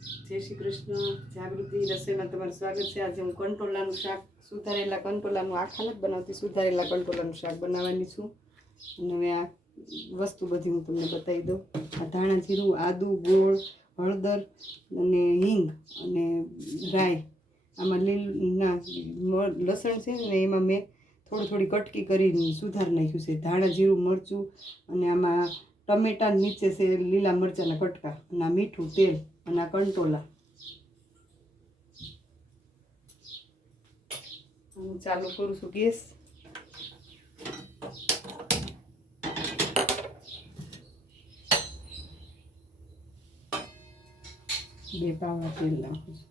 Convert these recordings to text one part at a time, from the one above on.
જય શ્રી કૃષ્ણ. જાગૃતિ રસોઈમાં તમારું સ્વાગત છે. આજે હું કંટોલાનું શાક સુધારેલા કંટોલાનું આખા નથી બનાવતી, સુધારેલા કંટોલાનું શાક બનાવવાની છું. અને હવે આ વસ્તુ બધી હું તમને બતાવી દઉં. આ ધાણા જીરું, આદુ, ગોળ, હળદર અને હિંગ અને રાઈ. આમાં લીલ ના લસણ છે ને એમાં મેં થોડી થોડી કટકી કરીને સુધાર નાખ્યું છે. ધાણા જીરું, મરચું અને આમાં ટમેટા નીચે છે લીલા મરચાંના કટકા અને આ મીઠું તેલ. અને આ કંટોલા. હું ચાલુ કરું છું ગેસ. બે પાવડા તેલ નાખું છું.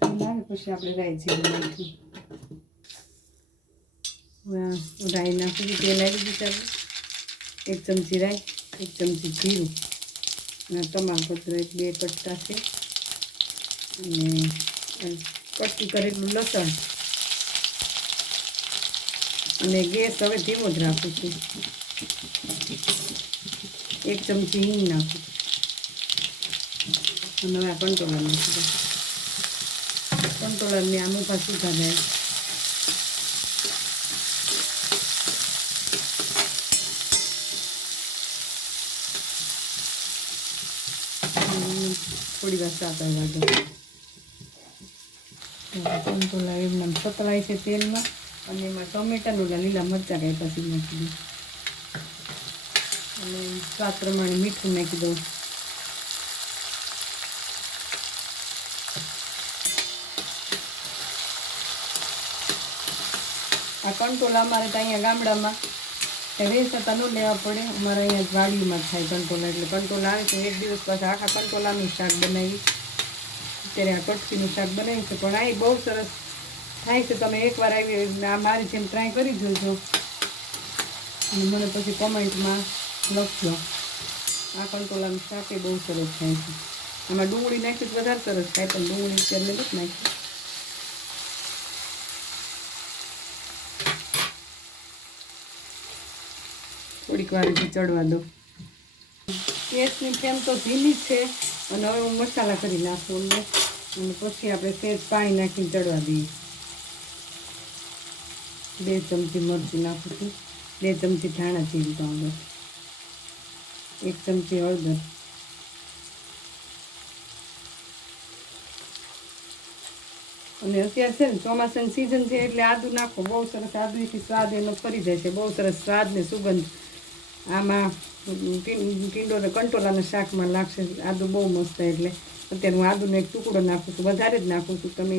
તેલ આવે પછી આપણે રાઈ હવે આ રાઈ નાખું છું તેલ આવી ગયું ચાલુ. એક ચમચી રાઈ, એક ચમચી જીરું. અને તમાલપત્ર એક, બે કટકા છે. અને કટકી કરેલું લસણ. અને ગેસ હવે ધીમો જ રાખું છું. એક ચમચી હિંગ નાખું. અને હવે આ કંટોળા નાખી દઉં. કંટોળાની આમ ઊભા સુધા જાય હમ, થોડી વાર સાતા વાગે કંટોલા એમને સતરાય છે તેલમાં. અને એમાં ટમેટાનું ઓલા લીલા મરચાં કાંઈ પછી નાખી દઉં. અને સ્વાદ પ્રમાણે મીઠું નાખી દઉં. આ કંટોલા અમારે તો અહીંયા ગામડામાં વેચતા ન લેવા પડે. અમારે અહીંયા વાડીમાં થાય કંટોલા એટલે કંટોલા આવે છે. એક દિવસ પાછા આખા કંટોલાનું શાક બનાવી અત્યારે આ કટકીનું શાક બનાવી છે. પણ આ બહુ સરસ થાય છે. તમે એકવાર આવી આ મારી જેમ ટ્રાય કરી જોજો. અને મને પછી કમેન્ટમાં લખજો. આ કંટોલાનું શાક એ બહુ સરસ થાય છે. એમાં ડુંગળી નાખી વધારે સરસ થાય, પણ ડુંગળી અત્યારે નથી નાખી. થોડીક વાર હજી ચડવા દો. ગેસની ફ્લેમ તો ધીમી છે અને હવે હું મસાલા કરી નાખું અમને. અને પછી આપણે સેજ પાણી નાખીને ચડવા દઈએ. બે ચમચી મરચું નાખું છું. બે ચમચી ધાણા જીરું પાવડર એક ચમચી હળદર. અને અત્યારે છે ને ચોમાસાની સિઝન છે એટલે આદુ નાખો. બહુ સરસ આદુથી સ્વાદ એનો ફરી છે. બહુ સરસ સ્વાદ ને સુગંધ આમાં ટીંડોને કંટોલાના શાકમાં લાગશે. આદુ બહુ મસ્ત એટલે અત્યારે હું આદુનો એક ટુકડો નાખું છું. વધારે જ નાખું છું. તમે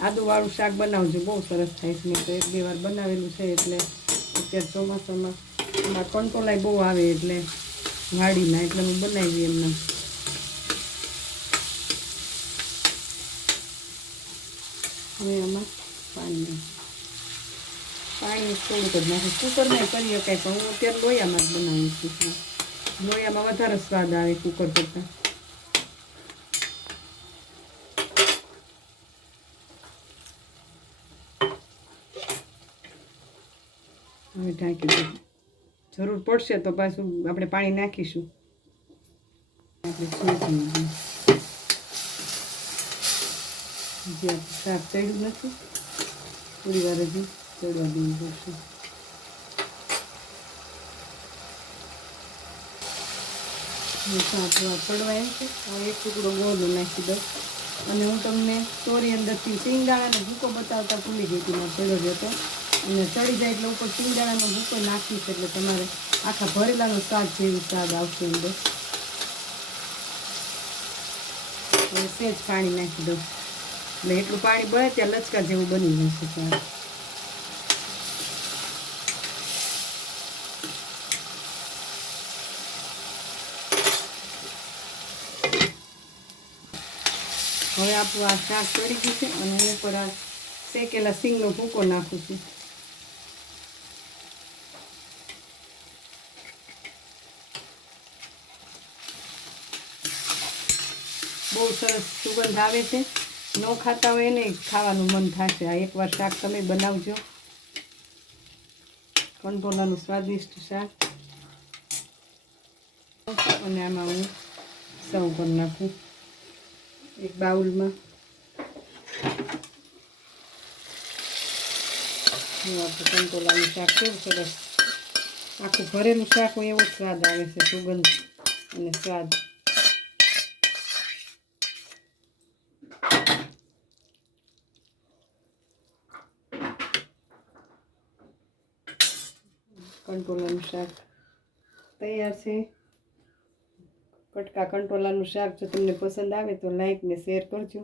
આદુવાળું શાક બનાવજો. બહુ સરસ થાય છે. મેં તો એક બે વાર બનાવેલું છે એટલે અત્યારે ચોમાસામાં એમાં કંટોલાય બહુ આવે એટલે વાડીમાં એટલે હું બનાવી એમને. હવે આમાં પાણી પાણી થોડુંક જ નાખું. કુકરમાં કરી શકાય પણ હું અત્યારે લોયામાં જ બનાવું છું. લોયામાં વધારે સ્વાદ આવે કુકર કરતાં. હવે ઢાંકી દઉં જરૂર પડશે તો પાછું આપણે પાણી નાખીશું. આપણે લઈએ. હજી ચડ્યું નથી. થોડી વાર હજી. ચડવા દેવું પડશે હવે શાક આ એમ છે એક ટુકડો ગોળો નાખી દઉં. અને હું તમને ચોરી અંદરથી સિંગદાણાનો ભૂકો બતાવતા ભૂલી ગઈ હતી મારો ચડ્યો જ અને ચડી જાય એટલે ઉપર સિંગદાણાનો ભૂકો નાખીશ એટલે તમારે આખા ભરેલાનો સ્વાદ જેવું સ્વાદ આવશે અંદર સેજ પાણી નાખી દઉં. એટલે એટલું પાણી બળે ત્યાં લચકા જેવું બની જશે શાક હવે આપણું આ શાક ચડી ગયું છે અને હું ઉપર આ શેકેલા સિંગનો ભૂકો નાખું છું. બહુ સરસ સુગંધ આવે છે. ન ખાતા હોય એને ખાવાનું મન થશે. આ એકવાર શાક તમે બનાવજો. કંટોલાનું સ્વાદિષ્ટ શાક. અને આમાં હું સૌ કરી નાખું. એક બાઉલમાં જો આપણે કંટોલાનું શાક કેવું સરસ આખું ભરેલું શાક હોય એવો જ સ્વાદ આવે છે સુગંધ અને સ્વાદ કંટોલાનું શાક તૈયાર છે કટકા કંટોલાનું શાક જો તમને પસંદ આવે તો લાઈક ને શેર કરજો.